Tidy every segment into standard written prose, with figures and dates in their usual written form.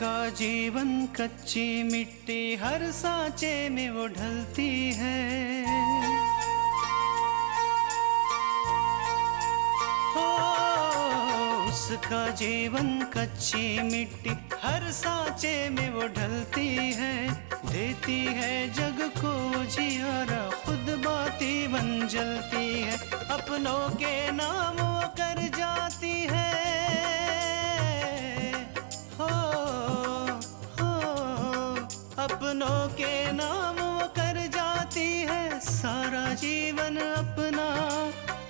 उसका जीवन कच्ची मिट्टी, हर सांचे में वो ढलती है। उसका जीवन कच्ची मिट्टी, हर सांचे में वो ढलती है। देती है जग को जियारा, खुद बाती बन जलती है। अपनों के नाम वो कर जाती है। हो अपनों के नाम वो कर जाती है। सारा जीवन अपना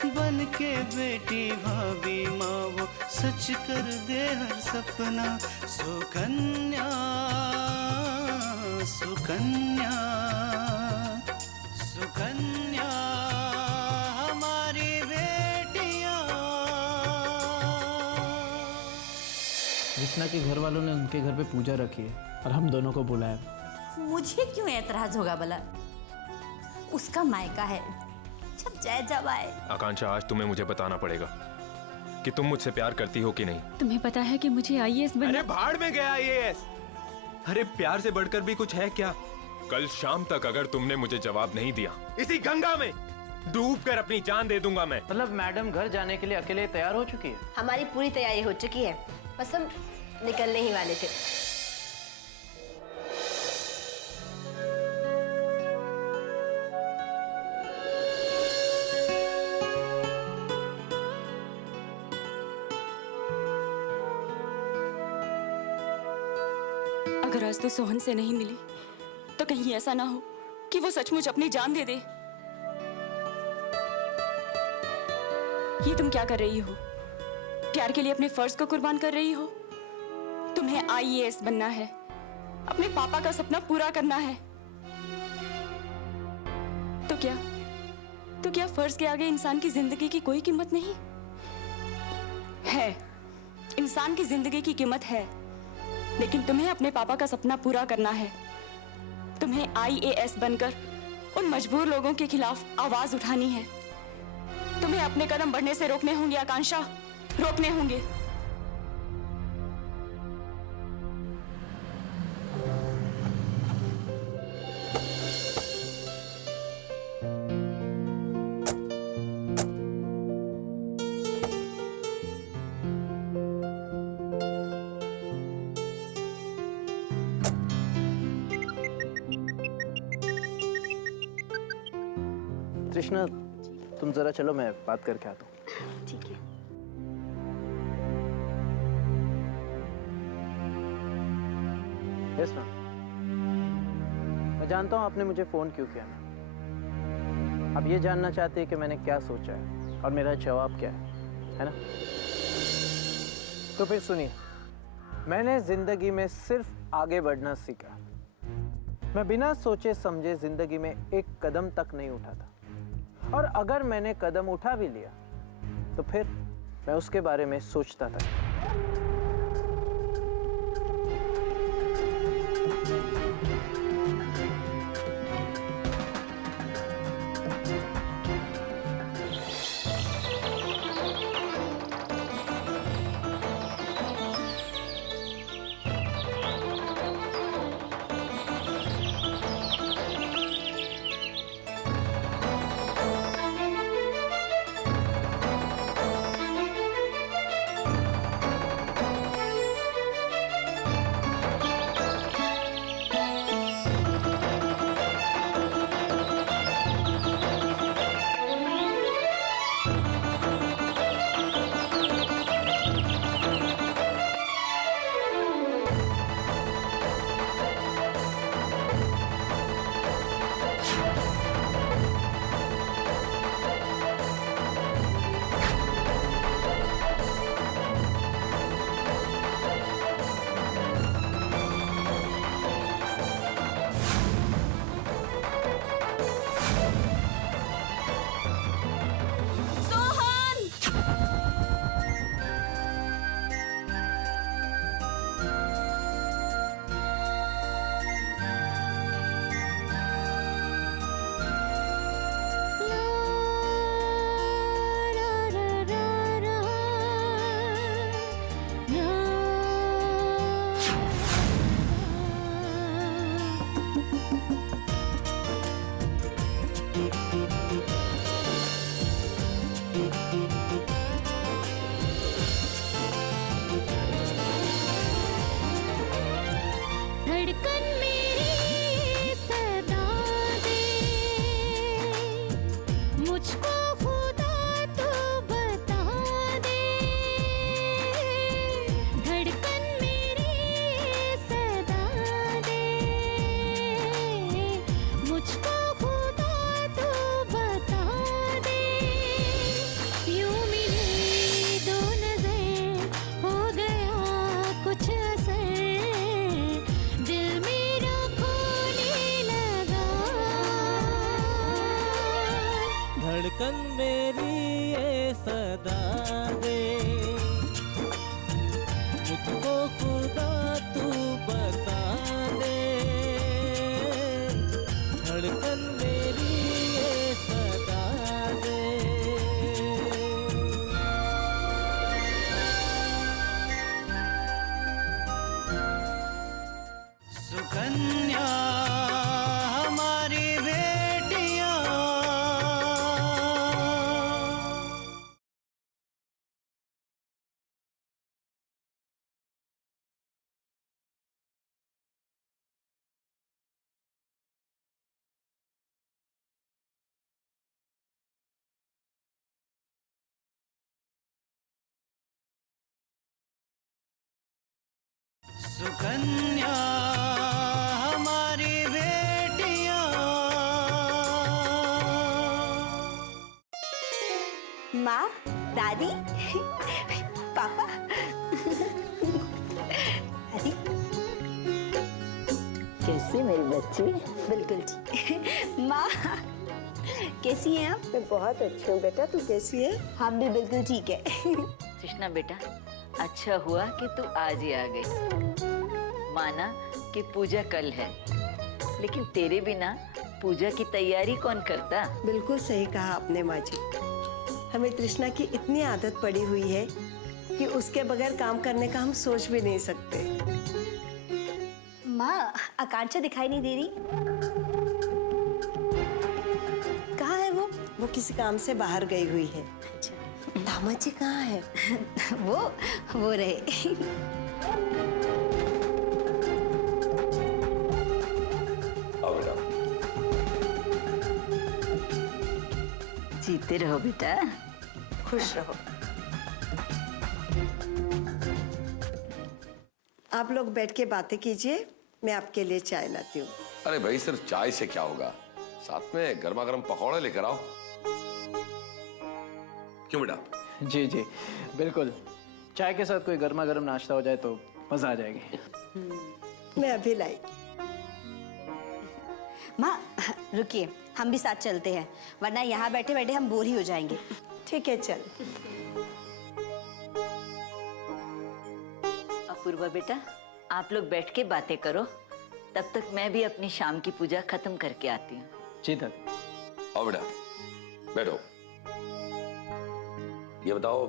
बन के बेटी भाभी माँ वो सच कर दे हर सपना। सुकन्या सुकन्या सुकन्या हमारी बेटियाँ। कृष्णा के घर वालों ने उनके घर पे पूजा रखी है और हम दोनों को बुलाया। मुझे क्यों ऐतराज होगा भला? उसका मायका है, जब जाए जब आए। आकांक्षा, आज तुम्हें मुझे बताना पड़ेगा कि तुम मुझसे प्यार करती हो कि नहीं। तुम्हें पता है कि मुझे आईएएस बनना। अरे भाड़ में गया आईएएस। अरे प्यार से बढ़कर भी कुछ है क्या? कल शाम तक अगर तुमने मुझे जवाब नहीं दिया, इसी गंगा में डूब कर अपनी जान दे दूंगा मैं। मतलब मैडम घर जाने के लिए अकेले तैयार हो चुकी है? हमारी पूरी तैयारी हो चुकी है, बस हम निकलने ही वाले थे। अगर आज तो सोहन से नहीं मिली तो कहीं ऐसा ना हो कि वो सचमुच अपनी जान दे दे। ये तुम क्या कर रही हो? प्यार के लिए अपने फर्ज को कुर्बान कर रही हो? तुम्हें आईएएस बनना है, अपने पापा का सपना पूरा करना है। तो क्या फर्ज के आगे इंसान की जिंदगी की कोई कीमत नहीं है? इंसान की जिंदगी की कीमत है, लेकिन तुम्हें अपने पापा का सपना पूरा करना है। तुम्हें आईएएस बनकर उन मजबूर लोगों के खिलाफ आवाज उठानी है। तुम्हें अपने कदम बढ़ने से रोकने होंगे आकांक्षा, रोकने होंगे। कृष्णा, तुम जरा चलो, मैं बात करके आता हूँ। ठीक है। Yes ma'am. मैं जानता हूँ आपने मुझे फोन क्यों किया। आप ये जानना चाहते हैं कि मैंने क्या सोचा है और मेरा जवाब क्या है ना? तो फिर सुनिए, मैंने जिंदगी में सिर्फ आगे बढ़ना सीखा। मैं बिना सोचे समझे जिंदगी में एक कदम तक नहीं उठाता, और अगर मैंने कदम उठा भी लिया तो फिर मैं उसके बारे में सोचता था। धड़कन मेरी ये सदा दे, मुझको खुदा तू बता दे, धड़कन मेरी ये सदा दे। सुकन्या हमारी बेटियां, सुकन्या हमारी बेटियां। माँ, दादी, पापा, दादी, कैसी मेरी बच्ची? बिल्कुल ठीक। माँ, कैसी हैं आप? मैं बहुत अच्छी हूँ बेटा, तू कैसी है? हम भी बिल्कुल ठीक है। कृष्णा बेटा, अच्छा हुआ कि तू आज ही आ गई। माना कि पूजा कल है, लेकिन तेरे बिना पूजा की तैयारी कौन करता? बिल्कुल सही कहा आपने माँ जी। हमें तृष्णा की इतनी आदत पड़ी हुई है कि उसके बगैर काम करने का हम सोच भी नहीं सकते। माँ, आकांक्षा दिखाई नहीं दे रही। कहाँ है वो? वो किसी काम से बाहर गई हुई है। अच्छा। दामाद जी कहाँ है? वो रहे। जीते रहो बेटा। खुश रहो। आप लोग बैठ के बातें कीजिए, मैं आपके लिए चाय लाती हूँ। अरे भाई, सिर्फ चाय से क्या होगा, साथ में गर्मा गर्म पकौड़े लेकर आओ। क्यों बेटा? जी जी बिल्कुल, चाय के साथ कोई गर्मा गर्म नाश्ता हो जाए तो मजा आ जाएगी। मैं अभी लाई। माँ, रुकिए, हम भी साथ चलते हैं, वरना यहाँ बैठे बैठे हम बोर ही हो जाएंगे। ठीक है, चल। अपूर्वा बेटा, आप लोग बैठ के बातें करो, तब तक मैं भी अपनी शाम की पूजा खत्म करके आती हूँ। जी दादी। आओ बेटा, बैठो। ये बताओ,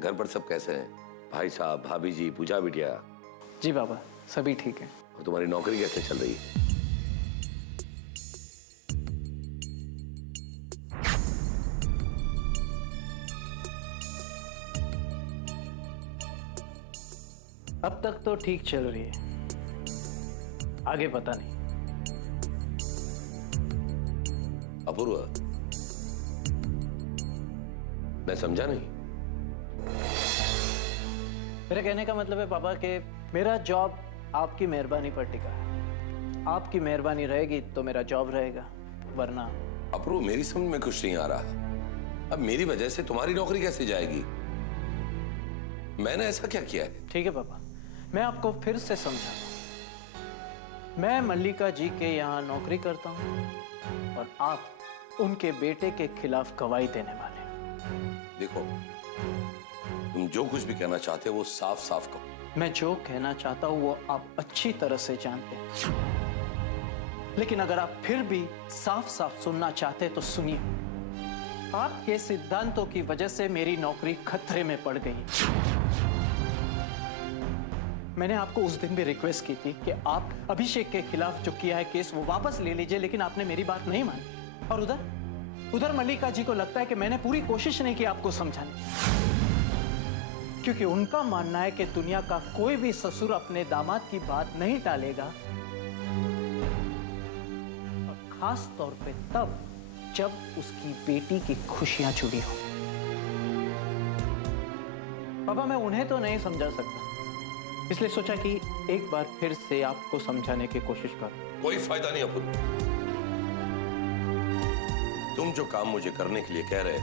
घर पर सब कैसे हैं? भाई साहब, भाभी जी, पूजा बिटिया? जी बाबा, सभी ठीक है। और तुम्हारी नौकरी कैसे चल रही है? अब तक तो ठीक चल रही है, आगे पता नहीं। अपूर्वा, मैं समझा नहीं। मेरे कहने का मतलब है पापा कि मेरा जॉब आपकी मेहरबानी पर टिका है। आपकी मेहरबानी रहेगी तो मेरा जॉब रहेगा, वरना। अपूर्वा, मेरी समझ में कुछ नहीं आ रहा। अब मेरी वजह से तुम्हारी नौकरी कैसे जाएगी? मैंने ऐसा क्या किया है? ठीक है पापा, मैं आपको फिर से समझाता हूं। मैं मल्लिका जी के यहाँ नौकरी करता हूँ और आप उनके बेटे के खिलाफ गवाही देने वाले हैं। देखो, तुम जो कुछ भी कहना चाहते हो वो साफ साफ कहो। मैं जो कहना चाहता हूँ वो आप अच्छी तरह से जानते हैं, लेकिन अगर आप फिर भी साफ साफ सुनना चाहते तो सुनिए। आपके सिद्धांतों की वजह से मेरी नौकरी खतरे में पड़ गई। मैंने आपको उस दिन भी रिक्वेस्ट की थी कि आप अभिषेक के खिलाफ जो किया है केस वो वापस ले लीजिए, लेकिन आपने मेरी बात नहीं मानी। और उधर मल्लिका जी को लगता है कि मैंने पूरी कोशिश नहीं की आपको समझाने, क्योंकि उनका मानना है कि दुनिया का कोई भी ससुर अपने दामाद की बात नहीं टालेगा, और खास तौर पे तब जब उसकी बेटी की खुशियां जुड़ी हो। पापा, मैं उन्हें तो नहीं समझा सकता, इसलिए सोचा कि एक बार फिर से आपको समझाने की कोशिश करूं। कोई फायदा नहीं अपूर्व, तुम जो काम मुझे करने के लिए कह रहे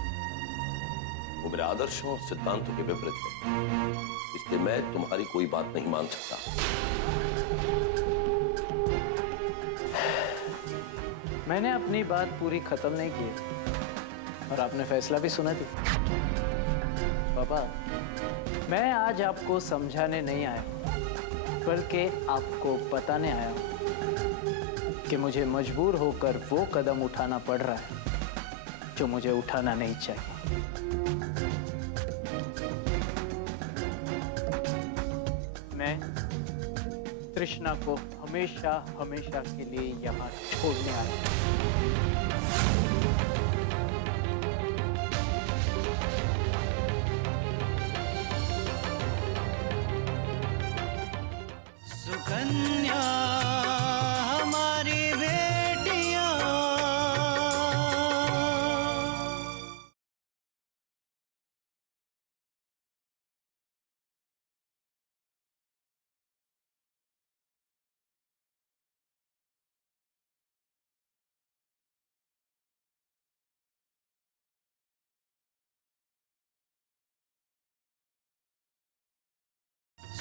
वो मेरे आदर्शों और सिद्धांतों के विपरीत है, इसलिए मैं तुम्हारी कोई बात नहीं मान सकता। मैंने अपनी बात पूरी खत्म नहीं की, और आपने फैसला भी सुना दी। पापा, मैं आज आपको समझाने नहीं आया, बल्कि आपको बताने आया हूं कि मुझे मजबूर होकर वो कदम उठाना पड़ रहा है जो मुझे उठाना नहीं चाहिए। मैं तृष्णा को हमेशा हमेशा के लिए यहाँ छोड़ने आया हूं। सुकन्या हमारी बेटियां।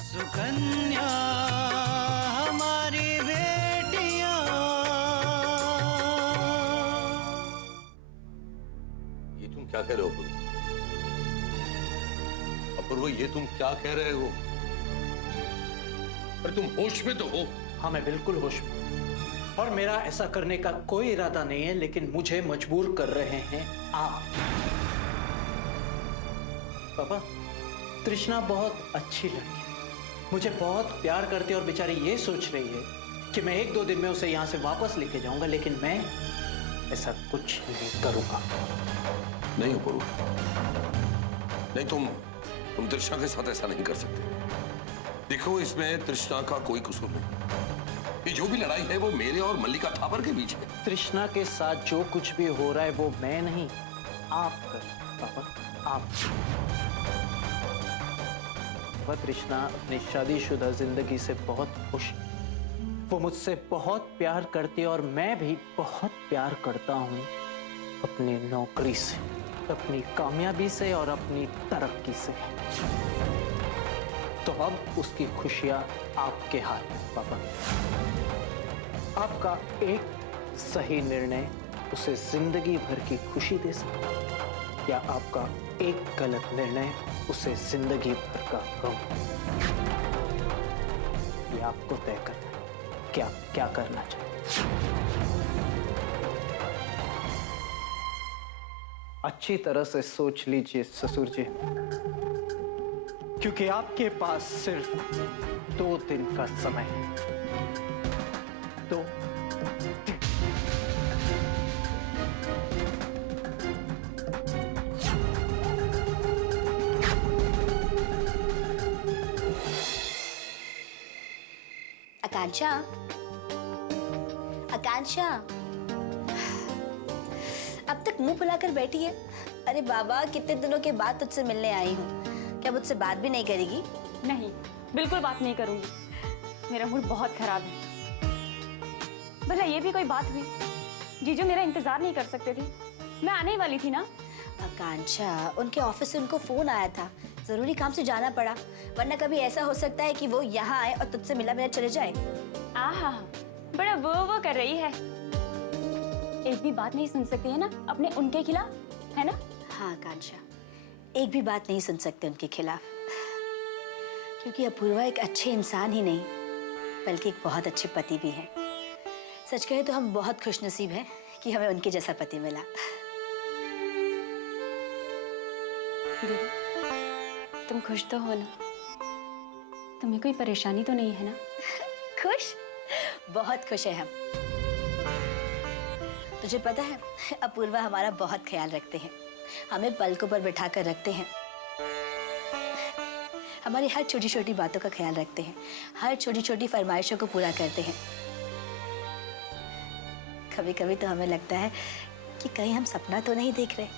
सुकन्या हमारी बेटियां। ये तुम क्या कह रहे हो अपूर्व? अपूर्व, ये तुम क्या कह रहे हो? अरे तुम होश में तो हो? हाँ, मैं बिल्कुल होश में हूं। और मेरा ऐसा करने का कोई इरादा नहीं है, लेकिन मुझे मजबूर कर रहे हैं आप। पापा, तृष्णा बहुत अच्छी लड़की है, मुझे बहुत प्यार करती है और बेचारी ये सोच रही है कि मैं 1-2 दिन में उसे यहाँ से वापस लेके जाऊंगा, लेकिन मैं ऐसा कुछ नहीं करूंगा। नहीं अपूर्व, नहीं, तुम तृष्णा के साथ ऐसा नहीं कर सकते। देखो, इसमें तृष्णा का कोई कसूर नहीं। ये जो भी लड़ाई है वो मेरे और मल्लिका थापर के बीच है। तृष्णा के साथ जो कुछ भी हो रहा है वो मैं नहीं, आप कर पापा, आप। तृष्णा अपनी शादीशुदा जिंदगी से बहुत खुश है। वो मुझसे बहुत प्यार करती है और मैं भी बहुत प्यार करता हूँ अपनी नौकरी से, अपनी कामयाबी से और अपनी तरक्की से। तो अब उसकी खुशियां आपके हाथ में पापा। आपका एक सही निर्णय उसे जिंदगी भर की खुशी दे सकता है, या आपका एक गलत निर्णय उसे जिंदगी भर का गम। ये आपको तय करना है कि आप क्या करना चाहते। अच्छी तरह से सोच लीजिए ससुर जी, क्योंकि आपके पास सिर्फ 2 दिन का समय है। 2 आकांक्षा, आकांक्षा, अब तक मुंह फुलाकर बैठी है। अरे बाबा, कितने दिनों के बाद तुझसे मिलने आई हूँ, क्या मुझसे बात भी नहीं करेगी? नहीं, बिल्कुल बात नहीं करूंगी। मेरा मूड बहुत खराब है। भला ये भी कोई बात हुई? जीजू मेरा इंतजार नहीं कर सकते थे, मैं आने ही वाली थी ना। आकांक्षा, उनके ऑफिस से उनको फोन आया था, जरूरी काम से जाना पड़ा, वरना कभी ऐसा हो सकता है कि वो यहाँ आए और तुझसे मिला मिला चले जाए। आहा, बड़ा वो कर रही है। एक भी बात नहीं सुन सकती है ना अपने उनके खिलाफ, है ना? हाँ आकांक्षा, एक भी बात नहीं सुन सकते उनके खिलाफ, क्योंकि अपूर्वा एक अच्छे इंसान ही नहीं बल्कि एक बहुत अच्छे पति भी हैं। सच कहे तो हम बहुत खुशनसीब हैं कि हमें उनके जैसा पति मिला। दीदी, तुम खुश तो हो ना? तुम्हें कोई परेशानी तो नहीं है ना? खुश, बहुत खुश है हम। तुझे पता है, अपूर्वा हमारा बहुत ख्याल रखते हैं, हमें पलकों पर बिठा कर रखते हैं, हमारी हर छोटी छोटी बातों का ख्याल रखते हैं, हर छोटी छोटी फरमाइशों को पूरा करते हैं। कभी कभी तो हमें लगता है कि कहीं हम सपना तो नहीं देख रहे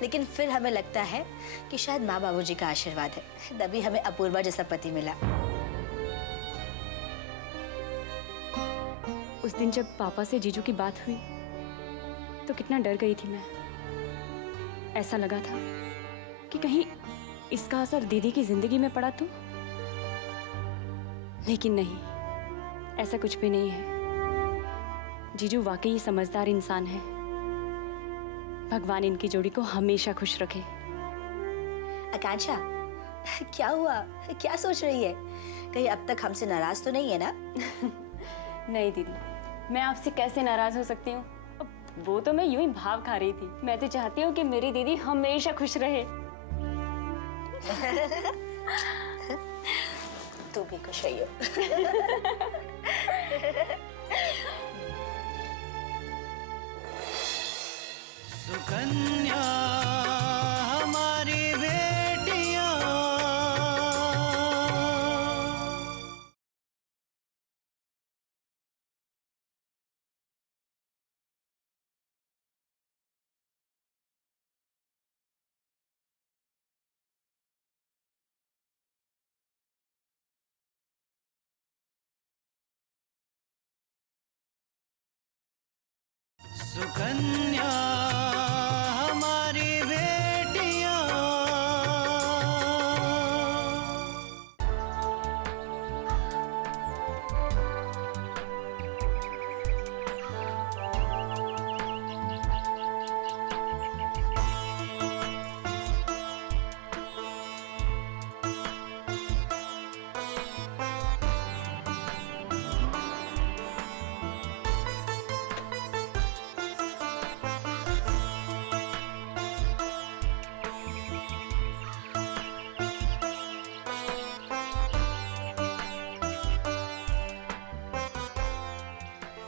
लेकिन फिर हमें लगता है कि शायद माँ बाबूजी का आशीर्वाद है, तभी हमें अपूर्वा जैसा पति मिला। उस दिन जब पापा से जीजू की बात हुई तो कितना डर गई थी मैं। ऐसा लगा था कि कहीं इसका असर दीदी की जिंदगी में पड़ा तो, लेकिन नहीं, ऐसा कुछ भी नहीं है। जीजू वाकई समझदार इंसान है। भगवान इनकी जोड़ी को हमेशा खुश रखे। आकांक्षा, क्या हुआ? क्या सोच रही है? कहीं अब तक हमसे नाराज तो नहीं है ना? नहीं दीदी, मैं आपसे कैसे नाराज हो सकती हूँ? वो तो मैं यूं ही भाव खा रही थी। मैं तो चाहती हूँ कि मेरी दीदी हमेशा खुश रहे। तू भी खुश रहियो। सुकन्या हमारी बेटियां, सुकन्या हमारी बेटियां।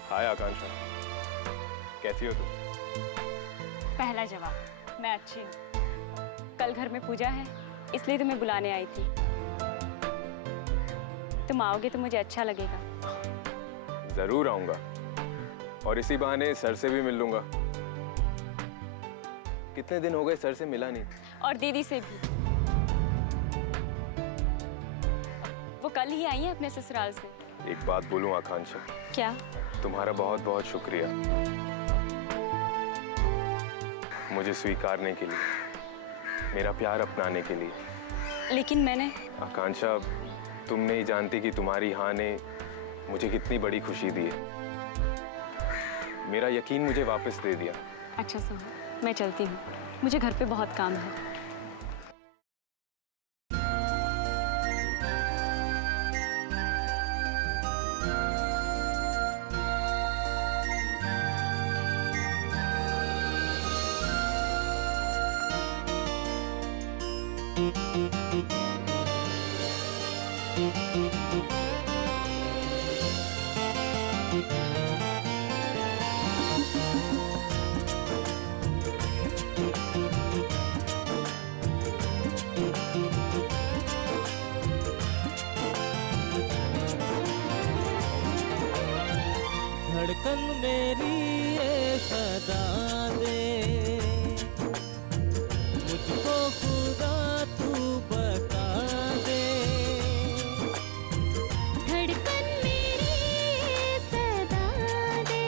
हाय आकांक्षा, कैसी हो तुम? पहला जवाब, मैं अच्छी हूँ। कल घर में पूजा है, इसलिए तुम्हें बुलाने आई थी। तुम आओगे तो मुझे अच्छा लगेगा। जरूर आऊंगा, और इसी बहाने सर से भी मिल लूंगा। कितने दिन हो गए सर से मिला नहीं। और दीदी से भी। वो कल ही आई है अपने ससुराल से। एक बात बोलूं आकांक्षा? क्या? तुम्हारा बहुत बहुत शुक्रिया मुझे स्वीकारने के लिए, मेरा प्यार अपनाने के लिए। लेकिन मैंने... आकांक्षा, तुम नहीं जानती कि तुम्हारी हाँ ने मुझे कितनी बड़ी खुशी दी है। मेरा यकीन मुझे वापस दे दिया। अच्छा सुनो, मैं चलती हूँ, मुझे घर पे बहुत काम है। धड़कन मेरी ये सदा दे, मुझको खुदा तू बता दे। धड़कन मेरी ये सदा दे,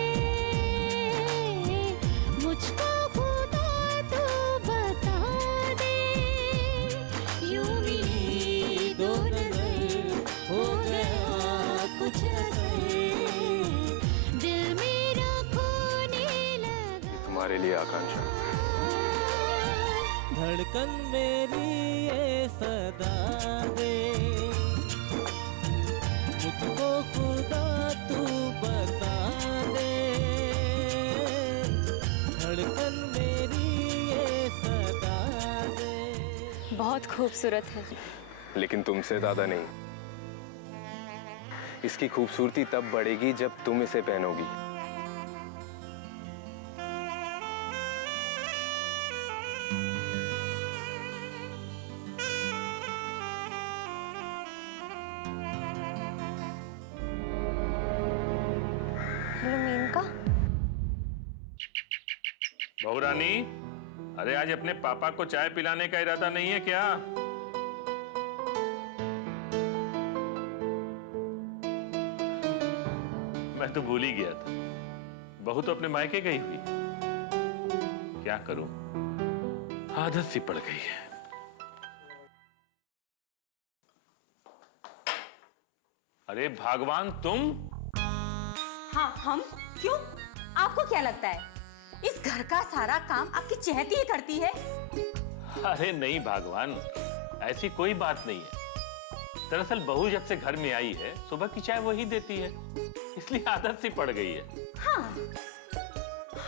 मुझको खुदा तू बता दे। यूं मिली दो नजर, हो गया कुछ असर, तुम्हारे लिए आकांक्षा। धड़कन मेरी ये सदा दे, मुझको खुदा तू बता दे। धड़कन मेरी ये सदा दे। बहुत खूबसूरत है, लेकिन तुमसे ज्यादा नहीं। इसकी खूबसूरती तब बढ़ेगी जब तुम इसे पहनोगी। बहू रानी, अरे आज अपने पापा को चाय पिलाने का इरादा नहीं है क्या? मैं तो भूल ही गया था। बहू तो अपने मायके गई हुई। क्या करूं, आदत सी पड़ गई है। अरे भगवान, तुम? हाँ, हम? क्यों? आपको क्या लगता है इस घर का सारा काम आपकी चहती ही करती है। अरे नहीं भगवान, ऐसी कोई बात नहीं है। दरअसल बहू जब से घर में आई है, सुबह की चाय वही देती है, इसलिए आदत सी पड़ गई है। हाँ,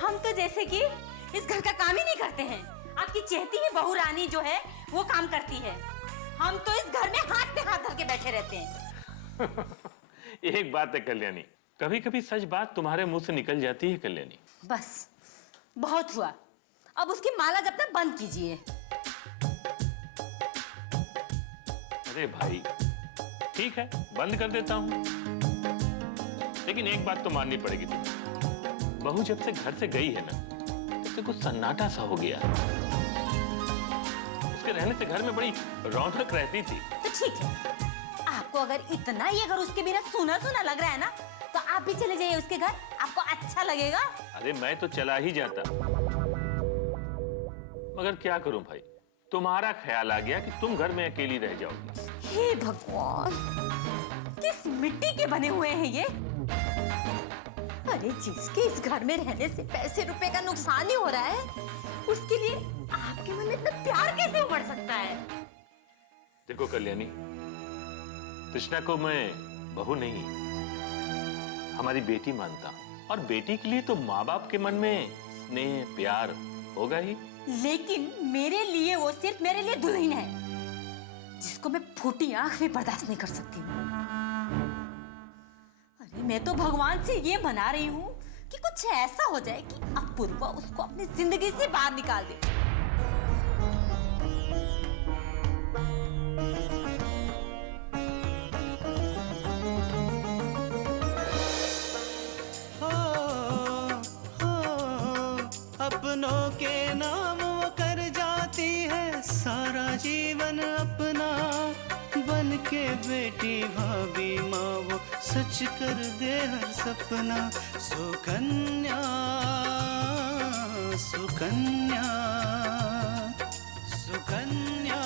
हम तो जैसे कि इस घर का काम ही नहीं करते हैं। आपकी चहती ही बहू रानी जो है वो काम करती है। हम तो इस घर में हाथ पे हाथ धर के बैठे रहते हैं। एक बात है कल्याणी, कभी कभी सच बात तुम्हारे मुंह से निकल जाती है कल्याणी। बस बहुत हुआ, अब उसकी माला जपना बंद कीजिए। अरे भाई ठीक है, बंद कर देता हूँ, लेकिन एक बात तो माननी पड़ेगी तुम्हें। बहू जब से घर से गई है ना, तब से कुछ सन्नाटा सा हो गया। उसके रहने से घर में बड़ी रौनक रहती थी। तो ठीक है, आपको अगर इतना ही अगर उसके बिना सूना सूना लग रहा है ना, तो आप भी चले जाइए उसके घर, आपको अच्छा लगेगा। अरे मैं तो चला ही जाता, मगर क्या करूं भाई, तुम्हारा ख्याल आ गया कि तुम घर में अकेली रह जाओगी। हे भगवान, किस मिट्टी के बने हुए हैं ये। अरे जिसके इस घर में रहने से पैसे रुपए का नुकसान ही हो रहा है, उसके लिए आपके मन में इतना प्यार कैसे उमड़ सकता है। देखो कल्याणी, कृष्णा को मैं बहू नहीं, हमारी बेटी मानता हूं, और बेटी के लिए तो माँ बाप के मन में स्नेह प्यार होगा ही। लेकिन मेरे लिए वो सिर्फ मेरे लिए दुल्हन है, जिसको मैं फूटी आंख भी बर्दाश्त नहीं कर सकती। अरे मैं तो भगवान से ये मना रही हूँ कि कुछ ऐसा हो जाए कि अपूर्वा उसको अपनी जिंदगी से बाहर निकाल दे। अपनों के नाम वो कर जाती है सारा जीवन अपना, बन के बेटी भाभी माँ वो सच कर दे हर सपना। सुकन्या सुकन्या सुकन्या